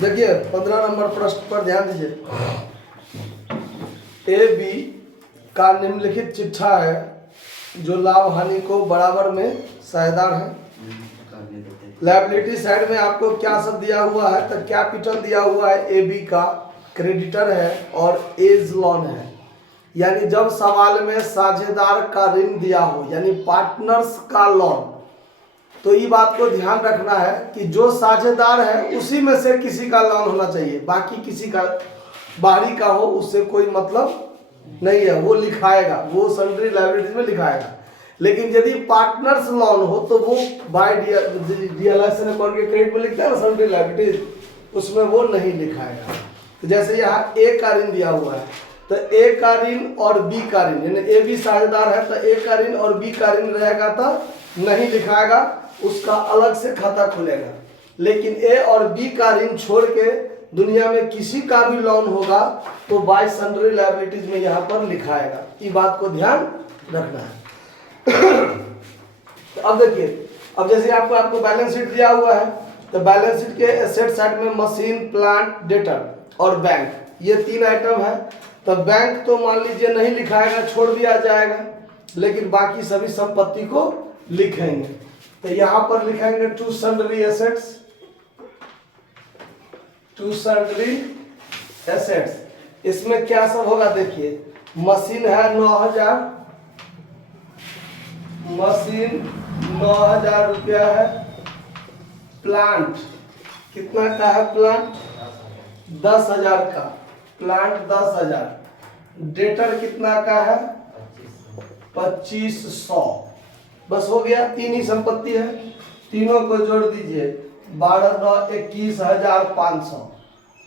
देखिए 15 नंबर प्रश्न पर ध्यान दीजिए। ए बी का निम्नलिखित चिट्ठा है जो लाभ हानि को बराबर में साझेदार है। लायबिलिटी साइड में आपको क्या सब दिया हुआ है, तो कैपिटल दिया हुआ है, ए बी का क्रेडिटर है और एज लोन है। यानी जब सवाल में साझेदार का ऋण दिया हो यानी पार्टनर्स का लोन, तो ये बात को ध्यान रखना है कि जो साझेदार है उसी में से किसी का लोन होना चाहिए, बाकी किसी का बाहरी का हो उससे कोई मतलब नहीं है, वो लिखाएगा, वो सन्ड्री लायबिलिटीज में लिखाएगा। लेकिन यदि पार्टनर्स लोन हो तो वो बाय डियलाइजेशन अकाउंट के क्रेडिट में लिखता है ना सन्ड्री लायबिलिटीज, उसमें वो नहीं लिखाएगा। तो जैसे यहाँ ए का ऋण दिया हुआ है तो ए का ऋण और बी का ऋण, यानी ए बी साझेदार है तो ए का ऋण और बी का ऋण रहेगा तो नहीं लिखाएगा, उसका अलग से खाता खुलेगा। लेकिन ए और बी का ऋण छोड़ के दुनिया में किसी का भी लोन होगा तो बाय सन्ड्री लायबिलिटीज में यहाँ पर लिखाएगा। ये बात को ध्यान रखना है। तो अब देखिए, अब जैसे आपको बैलेंस शीट दिया हुआ है तो बैलेंस शीट के एसेट साइड में मशीन, प्लांट, डेटर और बैंक, ये 3 आइटम है। तो बैंक तो मान लीजिए नहीं लिखाएगा, छोड़ दिया जाएगा, लेकिन बाकी सभी संपत्ति को लिखेंगे। तो यहाँ पर लिखेंगे to sundry assets, to sundry assets. इसमें क्या सब होगा देखिए, मशीन है 9000, मशीन 9000 रुपया है। प्लांट कितना का है, प्लांट 10,000 का, प्लांट 10,000। डेटर कितना का है 2500। बस हो गया, 3 ही संपत्ति है, तीनों को जोड़ दीजिए 12 9 21,500।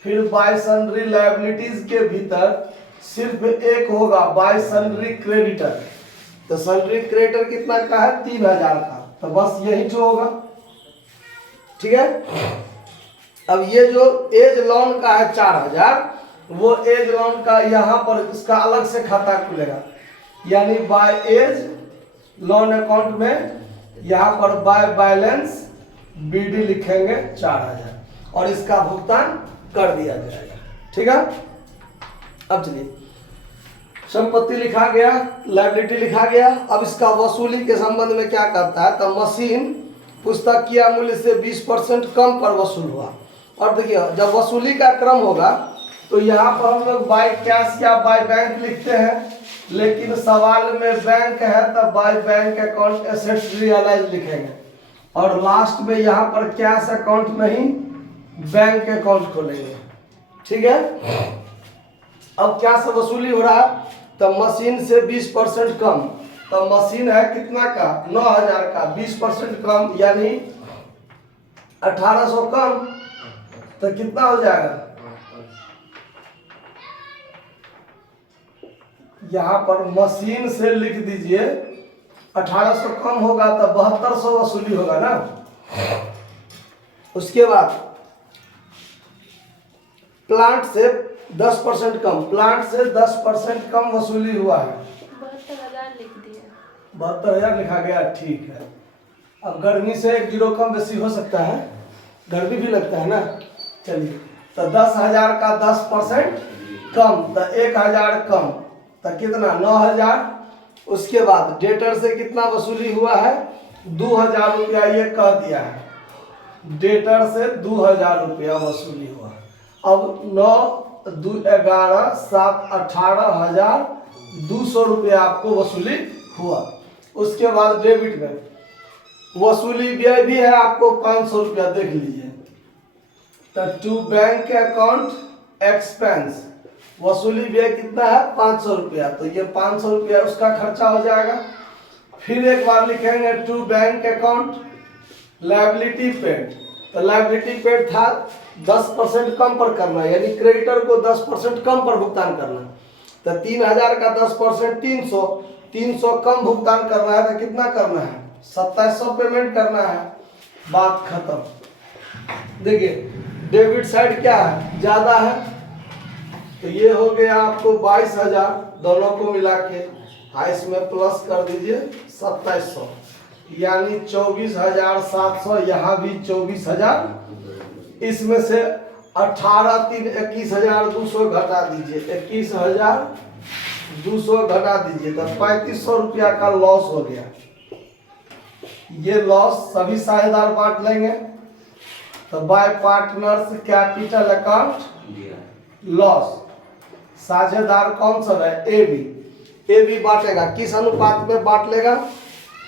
फिर बाय सन्ड्री लायबिलिटीज के भीतर सिर्फ एक होगा बाय सन्ड्री क्रेडिटर, तो सन्ड्री क्रेडिटर कितना का है 3,000 का, तो बस यही जो होगा। ठीक है। अब ये जो एज लोन का है 4,000, वो एज लोन का यहाँ पर इसका अलग से खाता खुलेगा, यानी बाय एज लोन अकाउंट में यहाँ पर बाय बैलेंस बीडी लिखेंगे 4,000 और इसका भुगतान कर दिया जाएगा। ठीक है। अब चलिए, संपत्ति लिखा गया, लायबिलिटी लिखा गया। अब इसका वसूली के संबंध में क्या करता है, तो मशीन पुस्तकीय मूल्य से 20% कम पर वसूल हुआ। और देखिए, जब वसूली का क्रम होगा तो यहाँ पर हम लोग बाय कैश या बाय बैंक लिखते हैं, लेकिन सवाल में बैंक है तो by bank account assets realise लिखेंगे और लास्ट में यहाँ पर कैश अकाउंट नहीं बैंक अकाउंट खोलेंगे। ठीक है। अब क्या सब वसूली हो रहा है, तो मशीन से 20% कम, तो मशीन है कितना का 9000 का, 20% कम यानी 1800 कम, तो कितना हो जाएगा, यहाँ पर मशीन से लिख दीजिए 1800 कम होगा तो 7200 वसूली होगा ना। उसके बाद प्लांट से 10% कम, प्लांट से 10% कम वसूली हुआ है, 72,000 लिख दिया, 72,000 लिखा गया। ठीक है। अब गर्मी से 1 जीरो कम बेसी हो सकता है, गर्मी भी लगता है ना। चलिए, तो 10,000 का 10% कम, तो 1,000 कम, तो कितना 9,000। उसके बाद डेटर से कितना वसूली हुआ है 2,000 रुपया, ये कह दिया है, डेटर से 2,000 रुपया वसूली हुआ। अब 9 2 11 7 18,200 रुपया आपको वसूली हुआ। उसके बाद डेबिट में वसूली व्यय भी है आपको 500 रुपया, देख लीजिए। तो टू बैंक अकाउंट एक्सपेंस वसूली व्यय कितना है 500 रुपया, तो ये 500 रुपया उसका खर्चा हो जाएगा। फिर एक बार लिखेंगे to bank account liability paid, तो लायबिलिटी पेड था 10% कम पर करना, यानी क्रेडिटर को 10% कम पर भुगतान करना। तो 3,000 का 10% 300, 300 कम भुगतान करना है तो कितना करना है 2700 पेमेंट करना है, बात खत्म। देखिए, डेबिट साइड क्या है, ज्यादा है, तो ये हो गया आपको 22,000, दोनों को मिला के इसमें प्लस कर दीजिए 2700, यानी 24,700, यहाँ भी 24,000। इसमें से 18 3 21,200 घटा दीजिए, 21,200 घटा दीजिए तो 3500 रुपया का लॉस हो गया। ये लॉस सभी साझेदार बांट लेंगे। तो by partners capital account loss, साझेदार कौन सब है? ए बी बांटेगा। किस अनुपात में बांट लेगा?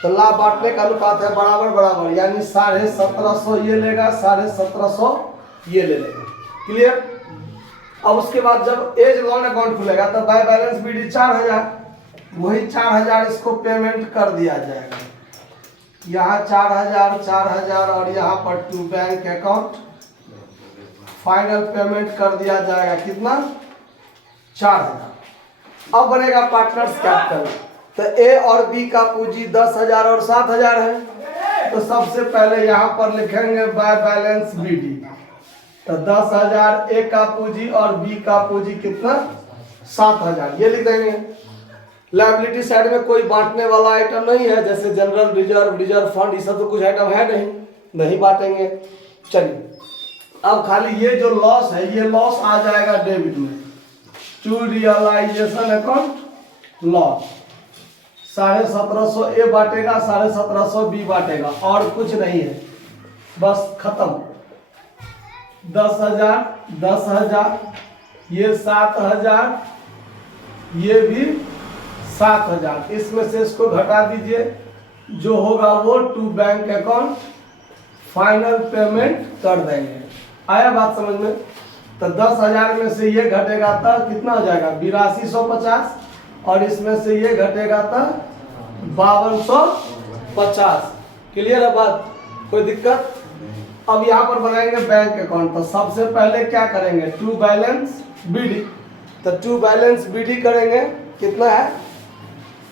तो लाभ बांटने का अनुपात है बराबर बराबर, यानी 1750 ये लेगा, 1750 ये ले लेगा। क्लियर? अब उसके बाद जब एज लोन अकाउंट खुलेगा तो बाय बैलेंस बीडी 4000, वही 4000 इसको पेमेंट कर दिया जाएगा। यहाँ 4000 और यहाँ पर to bank account final payment कर दिया जाएगा। कितना? 4000। अब बनेगा पार्टनर्स कैपिटल। तो ए और बी का पूंजी 10,000 और 7,000 है। तो सबसे पहले यहाँ पर लिखेंगे बाय बैलेंस बीडी। तो 10,000 ए का पूंजी और बी का पूंजी कितना? 7,000, ये लिख देंगे। लायबिलिटी साइड में कोई बांटने वाला आइटम नहीं है, जैसे जनरल रिजर्व फंड, ये सब तो कुछ आइटम है नहीं बांटेंगे। चलिए, अब खाली ये जो लॉस है, ये लॉस आ जाएगा डेबिट में। To realisation account loss 1750 A बांटेगा, 1750 बी बांटेगा, और कुछ नहीं है, बस खत्म। 10,000 ये 7,000, ये भी 7,000, इसमें से इसको घटा दीजिए, जो होगा वो to bank account final payment कर देंगे। आया बात समझ में? तो 10,000 में से ये घटेगा तो कितना हो जाएगा? 8250, और इसमें से ये घटेगा तो 5250। क्लियर है बात? कोई दिक्कत? अब यहाँ पर बनाएंगे बैंक अकाउंट। तो सबसे पहले क्या करेंगे? To balance BD. तो टू बैलेंस बीडी करेंगे, कितना है?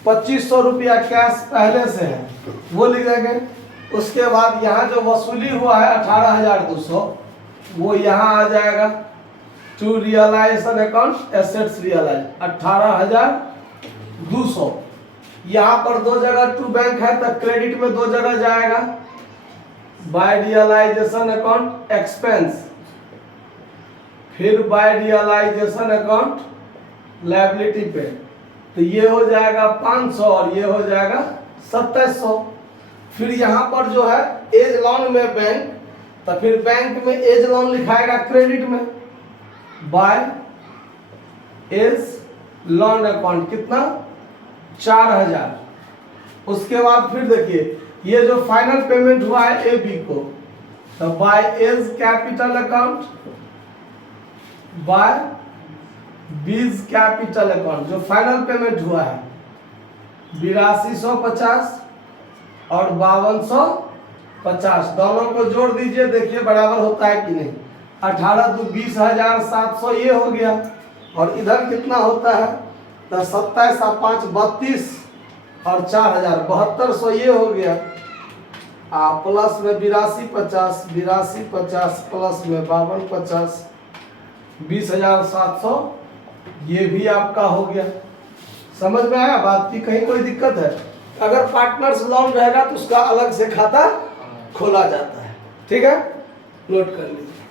2500 रुपया कैश पहले से है, वो लिख देंगे। उसके बाद यहाँ जो वसूली हुआ है 18,200, वो यहाँ आ जाएगा। To realisation account assets realise 18,200। यहाँ पर दो जगह टू बैंक है तो क्रेडिट में दो जगह जाएगा। बाय रियलाइजेशन अकाउंट एक्सपेंस, फिर बाय रियलाइजेशन अकाउंट लायबिलिटी पे। तो ये हो जाएगा 500 और ये हो जाएगा 2700। फिर यहाँ पर जो है एज लोन में बैंक, तो फिर बैंक में एज लोन लिखाएगा क्रेडिट में। बाय एज लोन अकाउंट कितना? 4000। उसके बाद फिर देखिए, ये जो फाइनल पेमेंट हुआ है ए बी को, तो by A's capital account, by B's capital account, जो फाइनल पेमेंट हुआ है 8250 और 5250, दोनों को जोड़ दीजिए, देखिए बराबर होता है कि नहीं। 18 2 20,700 ये हो गया, और इधर कितना होता है? तो 27 और 5 32 और 4000 7200 ये हो गया। प्लस में 8250 प्लस में 5250 20,700, ये भी आपका हो गया। समझ में आया बात की? कहीं कोई दिक्कत है? अगर पार्टनर्स लोन रहेगा तो उसका अलग से खाता खोला जाता है। ठीक है, नोट कर लीजिए।